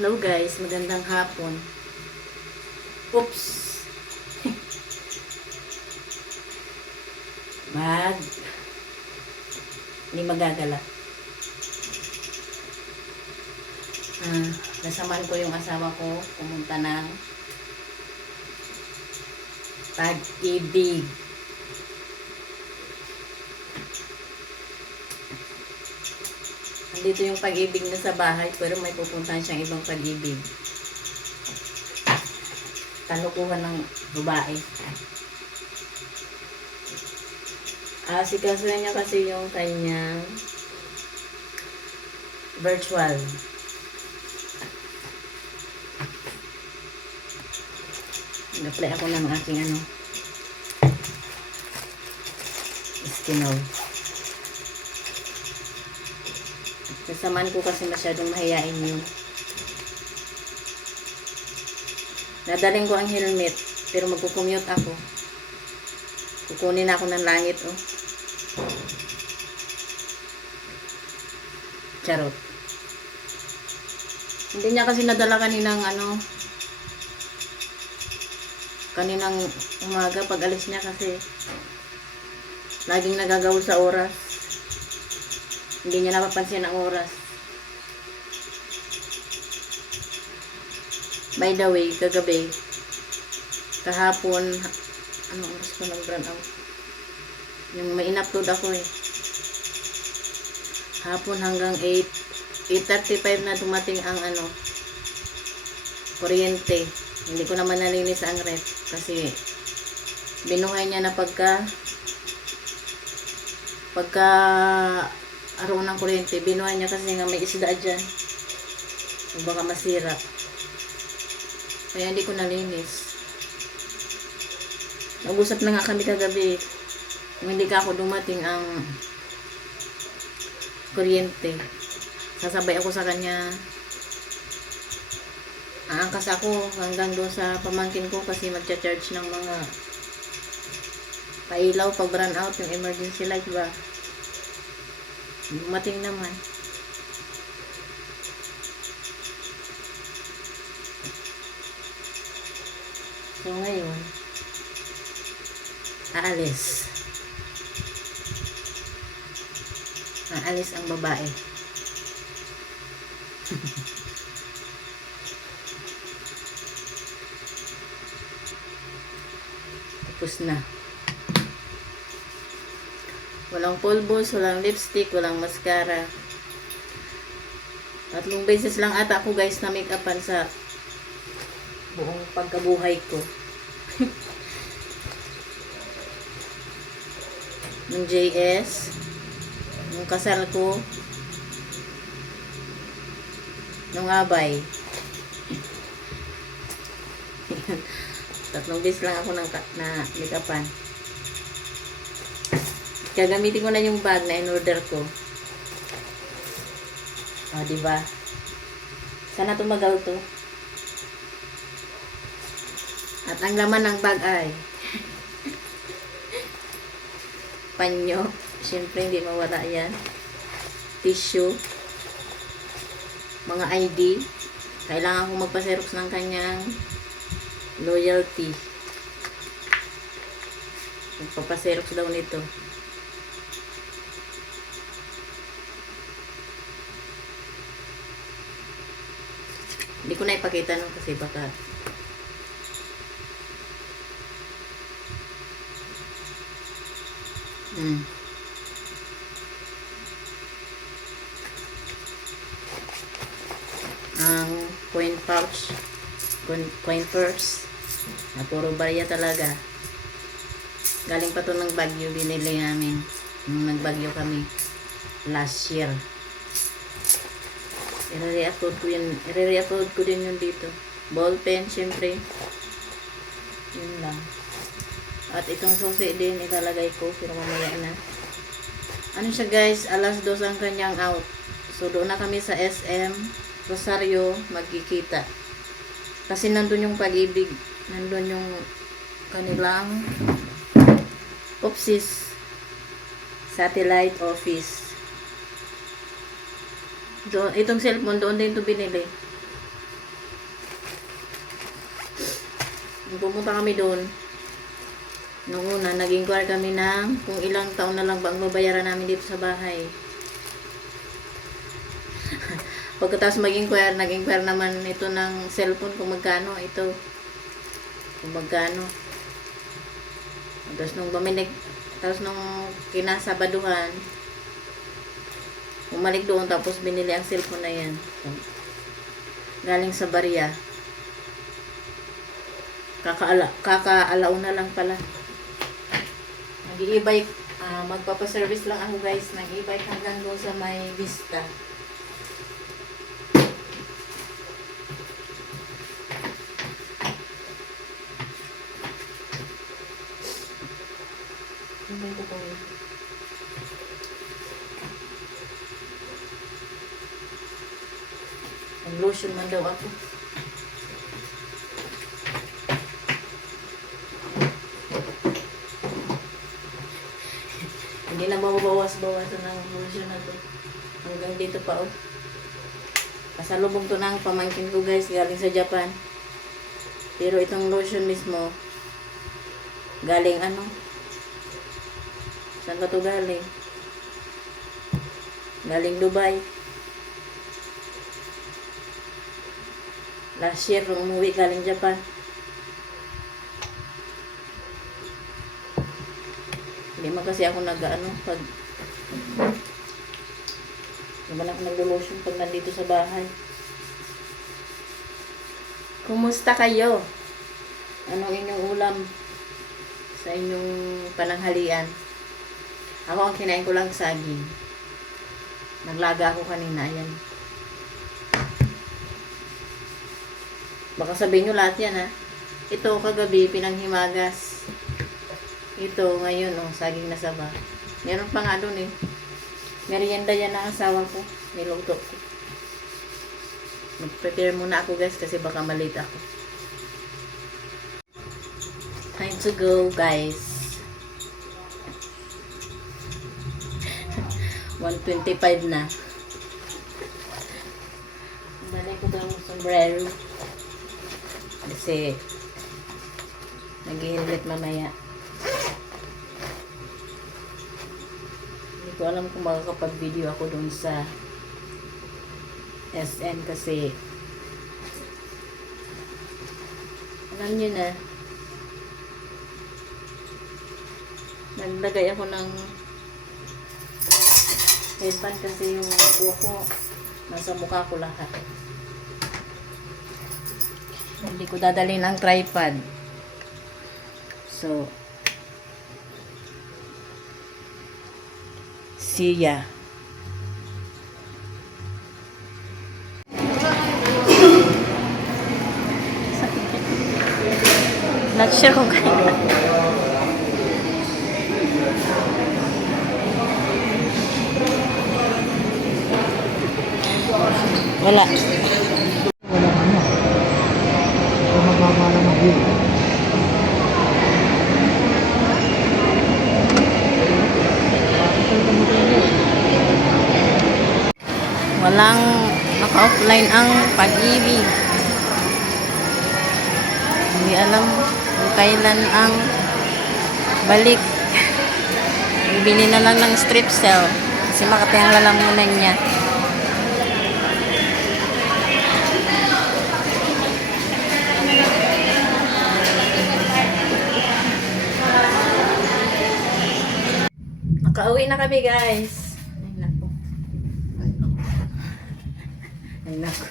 Hello guys, magandang hapon. Oops. Mag Hindi magagala. Nasamaan ko yung asawa ko pumunta ng Pag-ibig. Nandito yung Pag-ibig na sa bahay, pero may pupuntahan siyang ibang Pag-ibig. Kalukuhan ng babae. Sikasuhin niya kasi yung kanyang virtual. Nag-apply ako ng aking Skinaw. Kasamaan ko kasi masyadong mahiyain yun. Nadaling ko ang helmet, pero magkukommute ako. Kukunin ako ng langit, oh. Charot. Hindi niya kasi nadala kaninang umaga pag alis niya kasi laging nagagawal sa oras. Hindi niya napapansin ang oras. By the way, kagabi, kahapon, anong oras ko nag-run out? Yung may in-upload ako eh. Hapon hanggang 8:35 na dumating ang kuryente. Hindi ko naman nalinis ang ref kasi binuhay niya na pagka araw ng kuryente, binuhay niya kasi nga may isda dyan. O baka masira. Kaya hindi ko nalinis. Nag-usap na nga kami kagabi. Kung hindi ka ako dumating ang kuryente, sasabay ako sa kanya. Aangkas ako hanggang doon sa pamangkin ko kasi magcha-charge ng mga pailaw pag run out, yung emergency light ba. Dumating naman. So ngayon, aalis ang babae. Tapos na. Walang pulbos, walang lipstick, walang mascara. 3 beses lang ata ako guys na make-upan sa buong pagkabuhay ko. Nung JS, nung kasal ko, nung abay. 3 beses lang ako na make-upan. Gagamitin ko na yung bag na in-order ko. Diba? Sana tumagal to. At ang laman ng bag ay panyo. Siyempre, hindi mawala yan. Tissue. Mga ID. Kailangan kong magpa-xerox ng kanyang loyalty. Magpapa-xerox daw nito. Hindi ko na ipakita nun kasi baka ang coin purse na puro barya talaga. Galing pa to ng Baguio, binili namin nung nagbagyo kami last year. I-re-upload ko din yun dito. Ball pen, syempre. Yun lang. At itong susi din, ilalagay ko. Pero mamaya na. Ano siya guys, 2:00 ang kanyang out. So doon na kami sa SM Rosario magkikita. Kasi nandun yung Pag-ibig. Nandun yung kanilang Opsis satellite office. Itong cellphone, doon din ito binili. Nung pumunta kami doon, nung una, nag-inquire kami ng kung ilang taon na lang ba ang babayaran namin dito sa bahay. Pagkatapos mag-inquire, nag-inquire naman ito ng cellphone kung magkano ito. Kung magkano. Tapos nung kinasabaduhan, bumalik doon tapos binili ang cellphone na yan. So, galing sa barya. Kakaalauna lang pala. Mag-i-bike, magpapaservice lang ako guys. Nag-i-bike hanggang doon sa may Vista. Ang lotion man daw ako. Hindi na mababawas-bawasan ng lotion na to. Hanggang dito pa oh. Pasalubong to ng pamangkin ko guys, galing sa Japan. Pero itong lotion mismo, galing ano? Saan ba to galing? Galing Dubai. Last year, nung umuwi galing Japan. Hindi man kasi ako nag-ano, pag hindi man ako nag-lotion pag nandito sa bahay. Kumusta kayo? Anong inyong ulam sa inyong pananghalian? Ako ang kinain ko lang saging. Naglaga ako kanina, ayan. Baka sabihin nyo lahat yan ha. Ito kagabi pinanghimagas. Ito ngayon oh, saging na saba. Meron pa nga doon eh. Merienda yan ang asawa ko. Niluto ko. Mag-prepare muna ako guys kasi baka malate ako. Time to go guys. 1:25 na. Balik ko daw yung sombrero. Kasi nag-helmet mamaya. Hindi ko alam kung makakapag-video ako doon sa SM kasi alam nyo na naglagay ako ng headband kasi yung buhok ko nasa mukha ko lahat. Hindi ko dadalhin ang tripod. So, see ya. Not sure kung kaya. Wala. Walang naka-offline ang Pag-ibig. Hindi alam kung kailan ang balik. Bibili na lang ng strip cell kasi Makati ang lalamunan niya. Nakauwi na kami guys. Ay nako.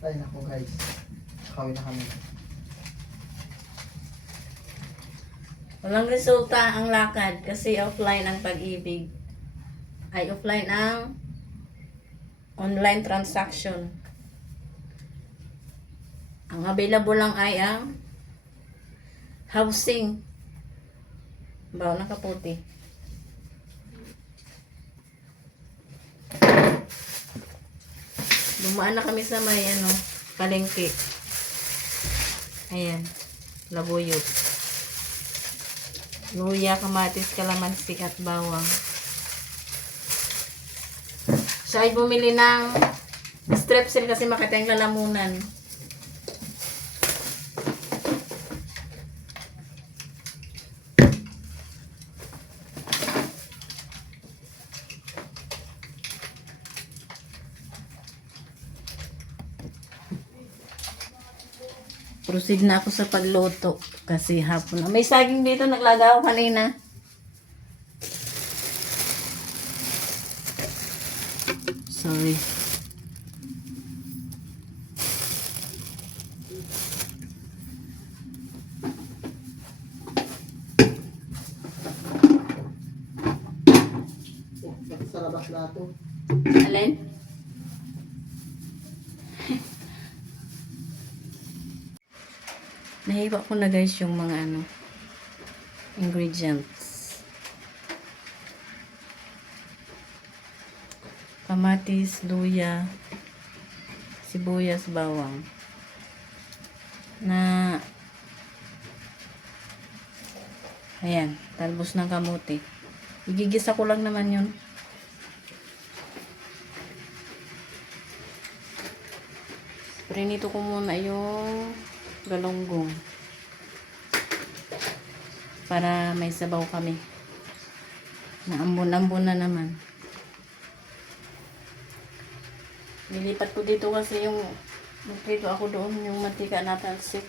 Ay nako guys. Nakauwi na kami. Walang resulta ang lakad kasi offline ang Pag-ibig. Ay offline ang online transaction. Ang available lang ay ang housing. Baw nakaputi. Dumaan na kami sa may palengke. Ayan, labuyo. Luya, kamatis, kalamansi at bawang. Siya ay bumili ng strepsil kasi Makati ang lalamunan. Proceed na ako sa pagluto kasi hapon na. May saging dito, naglagaw kanina. Sorry. Sa labas na ito. Alin? Nahiwa ko na guys yung mga ingredients. Kamatis, luya, sibuyas, bawang. Na ayan, talbos ng kamote. Igigisa ko lang naman yun. Prinito ko muna yung galunggong para may sabaw kami. Naambon-ambon na naman. Nilipat ko dito kasi yung magprito ako doon yung mantika na talsik.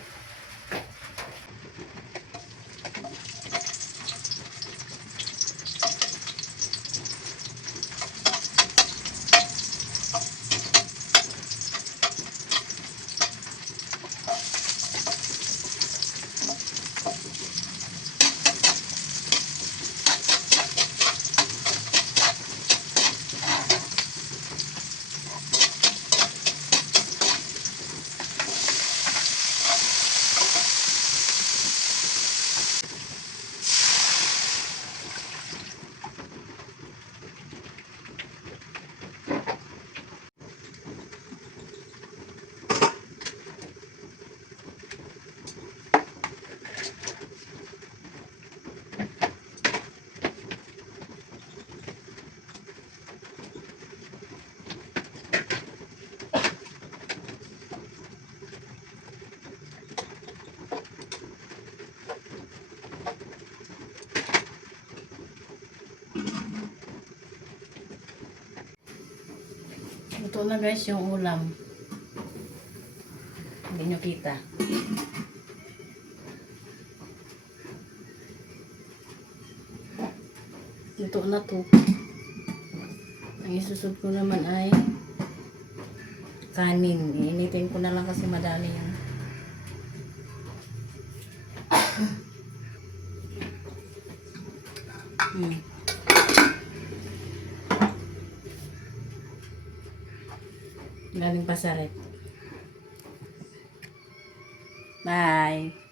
Ito na guys yung ulam. Hindi nyo kita. Ito na to. Ang isusod ko naman ay kanin. Iinitin ko na lang kasi madami yan. Galing pa sa rep. Bye.